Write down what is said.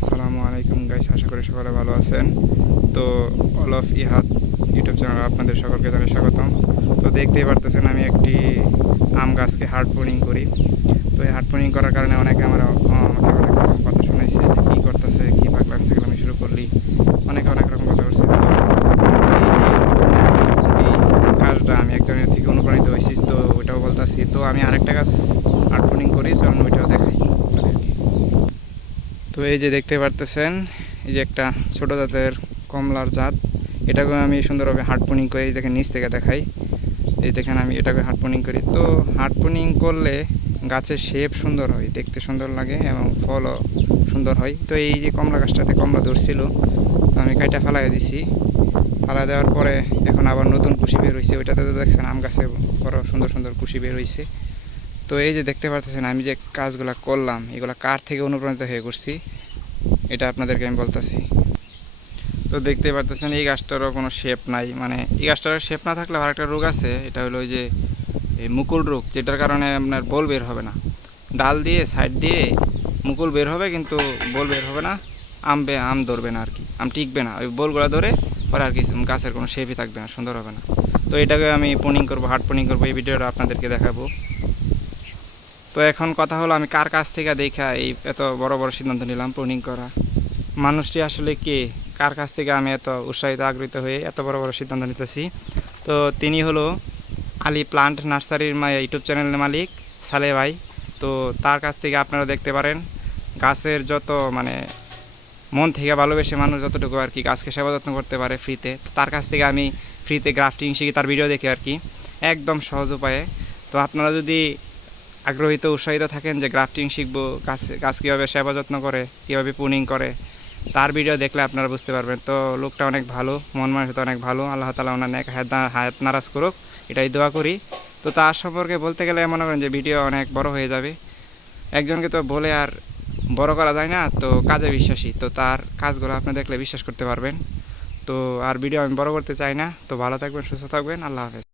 আসসালামু আলাইকুম গাইস, আশা করি সকলে ভালো আছেন। তো অল অফ ইহাদ ইউটিউব চ্যানেলে আপনাদের সকলকে জানাই স্বাগতম। তো দেখতেই পারতেছেন আমি একটি আম গাছকে হার্ড প্রুনিং করি। তো এই হার্ড প্রুনিং করার কারণে অনেকে আমাকে অনেক রকম কথা শুনাইছে যে কী করতেছে, কী পাগলামি সেগলামি শুরু করলি, অনেকে অনেক রকম কথা করছে। তো এই কাজটা আমি একজনের থেকে অনুপ্রাণিত হয়েছি, তো ওইটাও বলতেছি। তো আমি আরেকটা গাছ হার্ড প্রুনিং করি, চলুন ওইটাও দেখাই আপনাদেরকে। তো এই যে দেখতে পারতেছেন, এই যে একটা ছোটো জাতের কমলার জাত, এটাকে আমি সুন্দরভাবে হার্ড প্রুনিং করে এই দেখেন নিচ থেকে দেখাই। এই দেখেন আমি এটাকে হার্ড প্রুনিং করি। তো হার্ড প্রুনিং করলে গাছের শেপ সুন্দর হয়, দেখতে সুন্দর লাগে এবং ফলও সুন্দর হয়। তো এই যে কমলা গাছটাতে কমলা ধরছিল, তো আমি কাইটা ফালাই দিছি। ফালাই দেওয়ার পরে এখন আবার নতুন কুশি বের হয়েছে। ওইটাতে তো দেখছেন আম গাছে বড় সুন্দর সুন্দর কুশি বের হয়েছে। তো এই যে দেখতে পারতেছেন আমি যে কাজগুলো করলাম, এগুলো কার থেকে অনুপ্রাণিত হয়ে করছি এটা আপনাদেরকে আমি বলতেছি। তো দেখতে পারতেছেন এই গাছটারও কোনো শেপ নাই, মানে এই গাছটার শেপ না থাকলে আরেকটা রোগ আছে, এটা হলো ওই যে এই মুকুল রোগ, যেটার কারণে আপনার বোল বের হবে না। ডাল দিয়ে সাইড দিয়ে মুকুল বের হবে কিন্তু বোল বের হবে না, আম ধরবে না আর কি, আম টিকবে না। ওই বোলগুলো ধরে পরে আর কি গাছের কোনো শেপই থাকবে না, সুন্দর হবে না। তো এটাকে আমি প্রুনিং করবো, হার্ড প্রুনিং করবো, এই ভিডিওটা আপনাদেরকে দেখাবো। তো এখন কথা হলো আমি কার কাছ থেকে দেখা এই এত বড় বড় সিদ্ধান্ত নিলাম প্রুনিং করা। মানুষটি আসলে কে, কার কাছ থেকে আমি এত উৎসাহিত আগ্রহিত হয়ে এত বড় বড় সিদ্ধান্ত নিতেছি। তো তিনি হলো আলী প্লান্ট নার্সারির ইউটিউব চ্যানেলের মালিক সালে ভাই। তো তার কাছ থেকে আপনারা দেখতে পারেন গাছের যত মানে মন থেকে ভালোবেসে মানুষ যতটুকু আর কি গাছকে সেবা যত্ন করতে পারে ফ্রিতে, তার কাছ থেকে আমি ফ্রিতে গ্রাফটিং শিখি, তার ভিডিও দেখে আর কি, একদম সহজ উপায়ে। তো আপনারা যদি আগ্রহিত উৎসাহিত থাকেন যে গ্রাফটিং শিখবো, গাছ কীভাবে সেবা যত্ন করে, কীভাবে প্রুনিং করে, তার ভিডিও দেখলে আপনারা বুঝতে পারবেন। তো লোকটা অনেক ভালো, মন মানসিকতা অনেক ভালো, আল্লাহ তাআলা ওনার নেক হায়াত নারাজ করুক, এটাই দোয়া করি। তো তার সম্পর্কে বলতে গেলে মনে করেন যে ভিডিও অনেক বড় হয়ে যাবে, একজনকে তো বলে আর বড় করা যায় না। তো কাজে বিশ্বাসী, তো তার কাজগুলো আপনি দেখলে বিশ্বাস করতে পারবেন। তো আর ভিডিও আমি বড় করতে চাই না। তো ভালো থাকবেন, সুস্থ থাকবেন, আল্লাহ হাফেজ।